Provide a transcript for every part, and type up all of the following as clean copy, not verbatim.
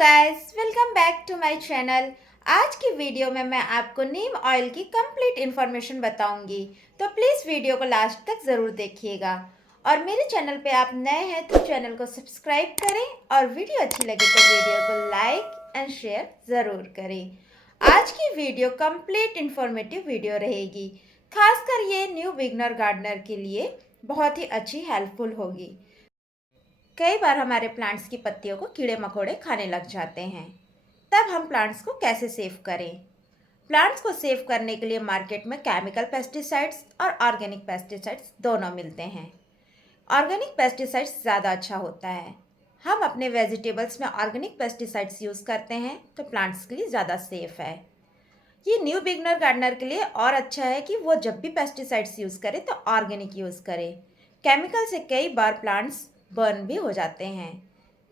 Guys, welcome back to my channel. आज की video में मैं आपको नीम ऑयल की कंप्लीट इन्फॉर्मेशन बताऊंगी, तो प्लीज़ वीडियो को लास्ट तक ज़रूर देखिएगा। और मेरे चैनल पे आप नए हैं तो चैनल को सब्सक्राइब करें और वीडियो अच्छी लगे तो वीडियो को लाइक एंड शेयर ज़रूर करें। आज की वीडियो कंप्लीट इन्फॉर्मेटिव वीडियो रहेगी, खासकर ये न्यू बिगनर गार्डनर के लिए बहुत ही अच्छी हेल्पफुल होगी। कई बार हमारे प्लांट्स की पत्तियों को कीड़े मकोड़े खाने लग जाते हैं, तब हम प्लांट्स को कैसे सेव करें। प्लांट्स को सेव करने के लिए मार्केट में केमिकल पेस्टिसाइड्स और ऑर्गेनिक पेस्टिसाइड्स दोनों मिलते हैं। ऑर्गेनिक पेस्टिसाइड्स ज़्यादा अच्छा होता है। हम अपने वेजिटेबल्स में ऑर्गेनिक पेस्टिसाइड्स यूज़ करते हैं तो प्लांट्स के लिए ज़्यादा सेफ है। ये न्यू बिगनर गार्डनर के लिए और अच्छा है कि वो जब भी पेस्टिसाइड्स यूज़ करे तो ऑर्गेनिक यूज़ करे। केमिकल से कई बार प्लांट्स बर्न भी हो जाते हैं,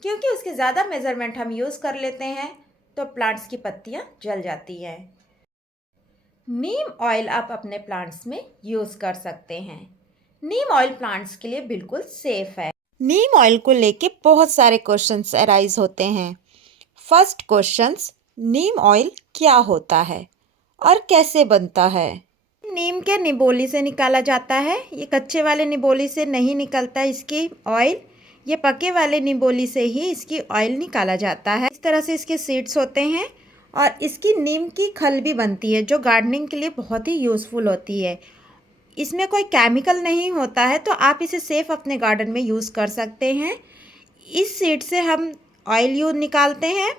क्योंकि उसके ज़्यादा मेजरमेंट हम यूज़ कर लेते हैं तो प्लांट्स की पत्तियां जल जाती हैं। नीम ऑयल आप अपने प्लांट्स में यूज़ कर सकते हैं। नीम ऑयल प्लांट्स के लिए बिल्कुल सेफ है। नीम ऑयल को लेके बहुत सारे क्वेश्चंस अराइज होते हैं। फर्स्ट क्वेश्चंस, नीम ऑयल क्या होता है और कैसे बनता है। नीम के निबोली से निकाला जाता है। ये कच्चे वाले निबोली से नहीं निकलता इसकी ऑयल, ये पके वाले निबोली से ही इसकी ऑयल निकाला जाता है। इस तरह से इसके सीड्स होते हैं और इसकी नीम की खल भी बनती है, जो गार्डनिंग के लिए बहुत ही यूज़फुल होती है। इसमें कोई केमिकल नहीं होता है, तो आप इसे सेफ अपने गार्डन में यूज़ कर सकते हैं। इस सीड से हम ऑयल यूज निकालते हैं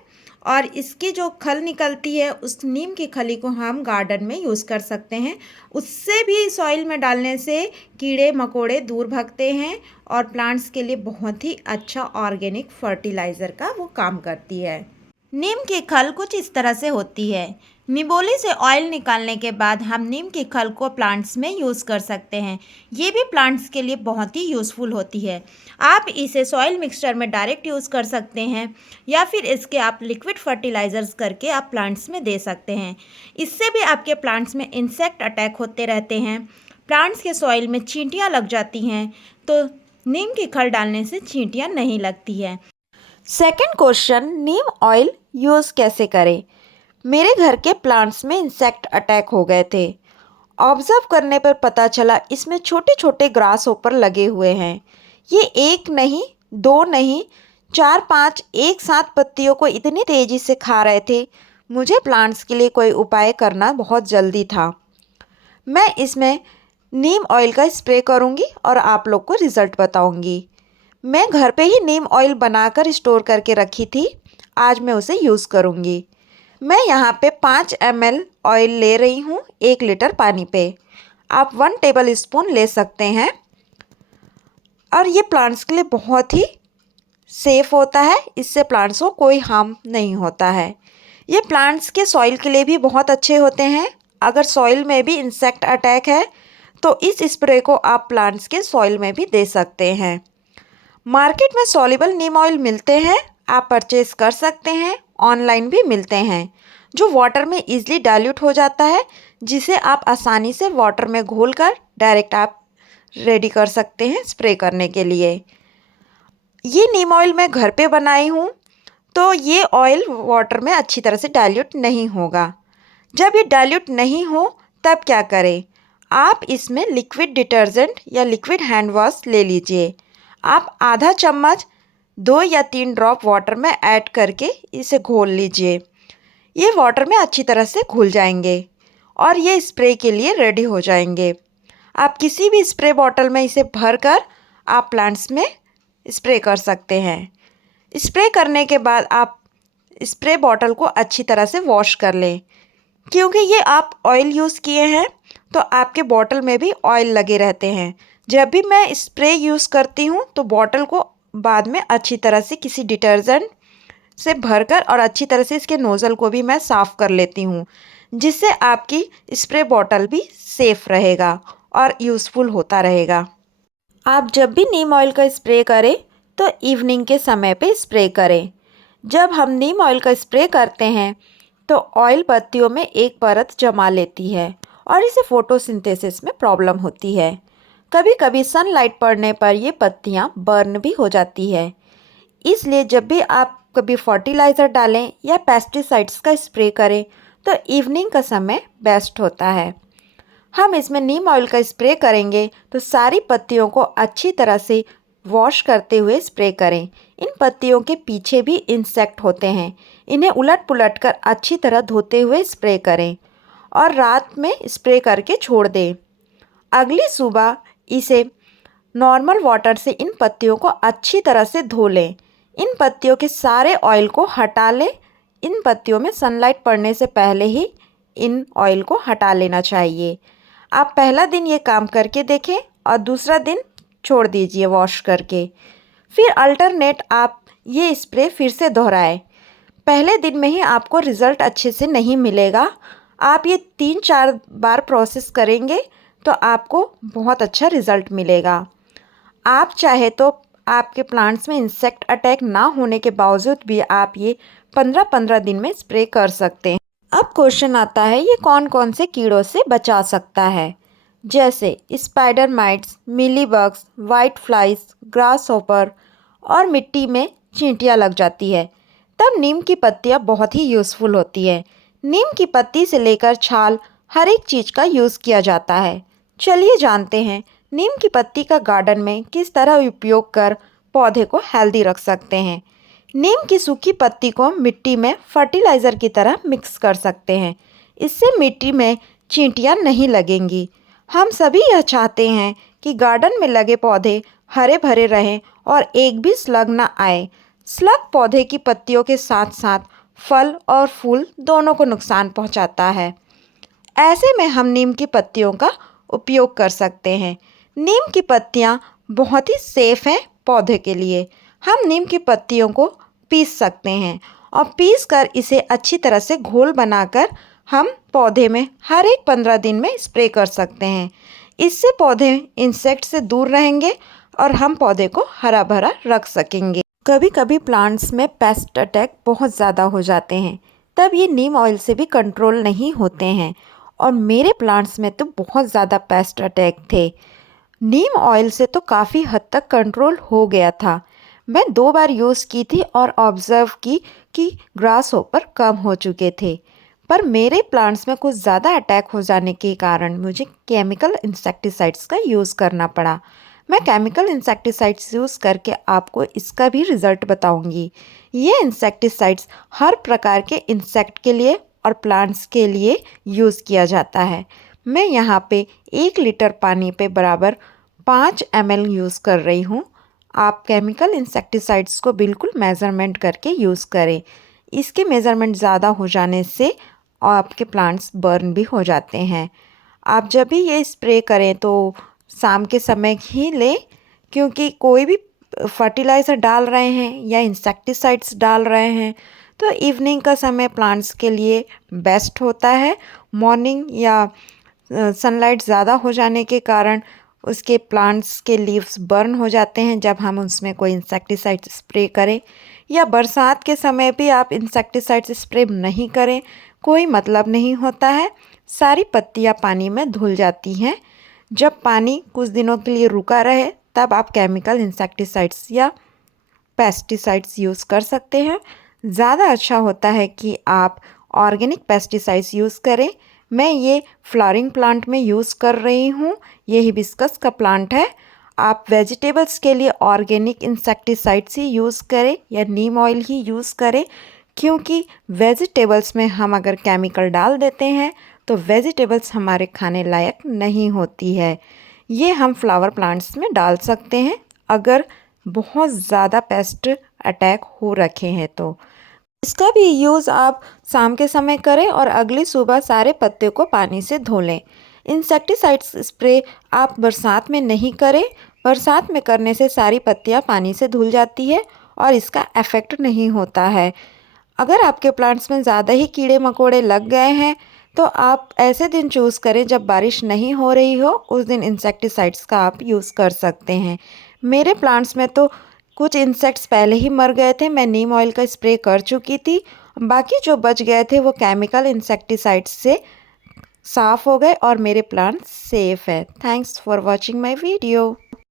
और इसकी जो खल निकलती है उस नीम की खली को हम गार्डन में यूज़ कर सकते हैं। उससे भी सॉइल में डालने से कीड़े मकोड़े दूर भागते हैं और प्लांट्स के लिए बहुत ही अच्छा ऑर्गेनिक फर्टिलाइज़र का वो काम करती है। नीम की खल कुछ इस तरह से होती है। निबोली से ऑयल निकालने के बाद हम नीम की खल को प्लांट्स में यूज़ कर सकते हैं। ये भी प्लांट्स के लिए बहुत ही यूज़फुल होती है। आप इसे सॉइल मिक्सचर में डायरेक्ट यूज़ कर सकते हैं या फिर इसके आप लिक्विड फर्टिलाइज़र्स करके आप प्लांट्स में दे सकते हैं। इससे भी आपके प्लांट्स में इंसेक्ट अटैक होते रहते हैं, प्लांट्स के सॉइल में चींटियाँ लग जाती हैं, तो नीम की खल डालने से चींटियाँ नहीं लगती हैं। सेकेंड क्वेश्चन, नीम ऑयल यूज़ कैसे करें। मेरे घर के प्लांट्स में इंसेक्ट अटैक हो गए थे। ऑब्जर्व करने पर पता चला इसमें छोटे छोटे ग्रास होपर लगे हुए हैं। ये एक नहीं, दो नहीं, 4-5 एक साथ पत्तियों को इतनी तेज़ी से खा रहे थे। मुझे प्लांट्स के लिए कोई उपाय करना बहुत जल्दी था। मैं इसमें नीम ऑयल का स्प्रे करूँगी और आप लोग को रिज़ल्ट बताऊँगी। मैं घर पे ही नीम ऑयल बनाकर स्टोर करके रखी थी। आज मैं उसे यूज़ करूँगी। मैं यहाँ पे 5 ml ऑयल ले रही हूँ 1 लीटर पानी पे। आप 1 टेबल स्पून ले सकते हैं और ये प्लांट्स के लिए बहुत ही सेफ़ होता है। इससे प्लांट्स को कोई हार्म नहीं होता है। ये प्लांट्स के सॉइल के लिए भी बहुत अच्छे होते हैं। अगर सॉइल में भी इंसेक्ट अटैक है तो इस स्प्रे को आप प्लांट्स के सॉइल में भी दे सकते हैं। मार्केट में सॉल्युबल नीम ऑयल मिलते हैं, आप परचेज़ कर सकते हैं। ऑनलाइन भी मिलते हैं जो वाटर में इजीली डाइल्यूट हो जाता है, जिसे आप आसानी से वाटर में घोलकर डायरेक्ट आप रेडी कर सकते हैं स्प्रे करने के लिए। ये नीम ऑयल मैं घर पे बनाई हूँ, तो ये ऑयल वाटर में अच्छी तरह से डाइल्यूट नहीं होगा। जब ये डाइल्यूट नहीं हो तब क्या करें, आप इसमें लिक्विड डिटर्जेंट या लिक्विड हैंड वॉश ले लीजिए। आप आधा चम्मच 2 या 3 ड्रॉप वाटर में ऐड करके इसे घोल लीजिए। ये वाटर में अच्छी तरह से घुल जाएंगे और ये स्प्रे के लिए रेडी हो जाएंगे। आप किसी भी स्प्रे बॉटल में इसे भरकर आप प्लांट्स में स्प्रे कर सकते हैं। स्प्रे करने के बाद आप स्प्रे बॉटल को अच्छी तरह से वॉश कर लें, क्योंकि ये आप ऑयल यूज़ किए हैं तो आपके बॉटल में भी ऑयल लगे रहते हैं। जब भी मैं स्प्रे यूज़ करती हूँ तो बॉटल को बाद में अच्छी तरह से किसी डिटर्जेंट से भरकर और अच्छी तरह से इसके नोज़ल को भी मैं साफ़ कर लेती हूँ, जिससे आपकी स्प्रे बॉटल भी सेफ़ रहेगा और यूज़फुल होता रहेगा। आप जब भी नीम ऑयल का स्प्रे करें तो इवनिंग के समय पे स्प्रे करें। जब हम नीम ऑयल का स्प्रे करते हैं तो ऑयल पत्तियों में एक परत जमा लेती है और इसे फोटोसिंथेसिस में प्रॉब्लम होती है। कभी कभी सनलाइट पड़ने पर ये पत्तियाँ बर्न भी हो जाती है। इसलिए जब भी आप कभी फर्टिलाइज़र डालें या पेस्टिसाइड्स का स्प्रे करें तो इवनिंग का समय बेस्ट होता है। हम इसमें नीम ऑयल का स्प्रे करेंगे तो सारी पत्तियों को अच्छी तरह से वॉश करते हुए स्प्रे करें। इन पत्तियों के पीछे भी इंसेक्ट होते हैं, इन्हें उलट पुलट कर अच्छी तरह धोते हुए स्प्रे करें और रात में स्प्रे करके छोड़ दें। अगली सुबह इसे नॉर्मल वाटर से इन पत्तियों को अच्छी तरह से धो लें। इन पत्तियों के सारे ऑयल को हटा लें। इन पत्तियों में सनलाइट पड़ने से पहले ही इन ऑयल को हटा लेना चाहिए। आप पहला दिन ये काम करके देखें और दूसरा दिन छोड़ दीजिए वॉश करके। फिर अल्टरनेट आप ये स्प्रे फिर से दोहराएं। पहले दिन में ही आपको रिज़ल्ट अच्छे से नहीं मिलेगा। आप ये 3-4 बार प्रोसेस करेंगे तो आपको बहुत अच्छा रिज़ल्ट मिलेगा। आप चाहे तो आपके प्लांट्स में इंसेक्ट अटैक ना होने के बावजूद भी आप ये 15-15 दिन में स्प्रे कर सकते हैं। अब क्वेश्चन आता है, ये कौन कौन से कीड़ों से बचा सकता है? जैसे spider mites, mealybugs, white flies, grass hopper और मिट्टी में चींटियाँ लग जाती है, तब नीम की पत्तियाँ बहुत ही यूज़फुल होती है। नीम की पत्ती से लेकर छाल हर एक चीज़ का यूज़ किया जाता है। चलिए जानते हैं नीम की पत्ती का गार्डन में किस तरह उपयोग कर पौधे को हेल्दी रख सकते हैं। नीम की सूखी पत्ती को मिट्टी में फर्टिलाइज़र की तरह मिक्स कर सकते हैं। इससे मिट्टी में चींटियाँ नहीं लगेंगी। हम सभी यह चाहते हैं कि गार्डन में लगे पौधे हरे भरे रहें और एक भी स्लग ना आए। स्लग पौधे की पत्तियों के साथ साथ फल और फूल दोनों को नुकसान पहुंचाता है। ऐसे में हम नीम की पत्तियों का उपयोग कर सकते हैं। नीम की पत्तियाँ बहुत ही सेफ हैं पौधे के लिए। हम नीम की पत्तियों को पीस सकते हैं और पीस कर इसे अच्छी तरह से घोल बनाकर हम पौधे में हर एक 15 दिन में स्प्रे कर सकते हैं। इससे पौधे इंसेक्ट से दूर रहेंगे और हम पौधे को हरा भरा रख सकेंगे। कभी कभी प्लांट्स में पेस्ट अटैक बहुत ज़्यादा हो जाते हैं, तब ये नीम ऑयल से भी कंट्रोल नहीं होते हैं और मेरे प्लांट्स में तो बहुत ज़्यादा पेस्ट अटैक थे। नीम ऑयल से तो काफ़ी हद तक कंट्रोल हो गया था। मैं 2 बार यूज़ की थी और ऑब्ज़र्व की कि ग्रास हॉपर कम हो चुके थे, पर मेरे प्लांट्स में कुछ ज़्यादा अटैक हो जाने के कारण मुझे केमिकल इंसेक्टिसाइड्स का यूज़ करना पड़ा। मैं केमिकल इंसेक्टिसाइड्स यूज़ करके आपको इसका भी रिज़ल्ट बताऊंगी। ये इंसेक्टिसाइड्स हर प्रकार के इंसेक्ट के लिए और प्लांट्स के लिए यूज़ किया जाता है। मैं यहाँ पे 1 लीटर पानी पे बराबर 5 ml यूज़ कर रही हूँ। आप केमिकल इंसेक्टिसाइड्स को बिल्कुल मेज़रमेंट करके यूज़ करें। इसके मेज़रमेंट ज़्यादा हो जाने से आपके प्लांट्स बर्न भी हो जाते हैं। आप जब भी ये स्प्रे करें तो शाम के समय ही लें, क्योंकि कोई भी फर्टिलाइज़र डाल रहे हैं या इंसेक्टिसाइड्स डाल रहे हैं तो इवनिंग का समय प्लांट्स के लिए बेस्ट होता है। मॉर्निंग या सनलाइट ज़्यादा हो जाने के कारण उसके प्लांट्स के लीव्स बर्न हो जाते हैं जब हम उसमें कोई इंसेक्टिसाइड स्प्रे करें। या बरसात के समय भी आप इंसेक्टिसाइड स्प्रे नहीं करें, कोई मतलब नहीं होता है। सारी पत्तियां पानी में धुल जाती हैं। जब पानी कुछ दिनों के लिए रुका रहे तब आप केमिकल इंसेक्टिसाइड्स या पेस्टिसाइड्स यूज़ कर सकते हैं। ज़्यादा अच्छा होता है कि आप ऑर्गेनिक पेस्टिसाइड्स यूज़ करें। मैं ये फ्लावरिंग प्लांट में यूज़ कर रही हूँ। ये हिबिस्कस का प्लांट है। आप वेजिटेबल्स के लिए ऑर्गेनिक इंसेक्टिसाइड्स ही यूज़ करें या नीम ऑयल ही यूज़ करें, क्योंकि वेजिटेबल्स में हम अगर केमिकल डाल देते हैं तो वेजिटेबल्स हमारे खाने लायक नहीं होती है। ये हम फ्लावर प्लांट्स में डाल सकते हैं अगर बहुत ज़्यादा पेस्ट अटैक हो रखे हैं तो। इसका भी यूज़ आप शाम के समय करें और अगली सुबह सारे पत्ते को पानी से धो लें। इंसेक्टिसाइड्स स्प्रे आप बरसात में नहीं करें। बरसात में करने से सारी पत्तियां पानी से धुल जाती है और इसका इफ़ेक्ट नहीं होता है। अगर आपके प्लांट्स में ज़्यादा ही कीड़े मकोड़े लग गए हैं तो आप ऐसे दिन चूज़ करें जब बारिश नहीं हो रही हो, उस दिन इंसेक्टिसाइड्स का आप यूज़ कर सकते हैं। मेरे प्लांट्स में तो कुछ इंसेक्ट्स पहले ही मर गए थे, मैं नीम ऑयल का स्प्रे कर चुकी थी। बाकी जो बच गए थे वो केमिकल इंसेक्टिसाइड्स से साफ़ हो गए और मेरे प्लांट्स सेफ़ है। Thanks for watching my video.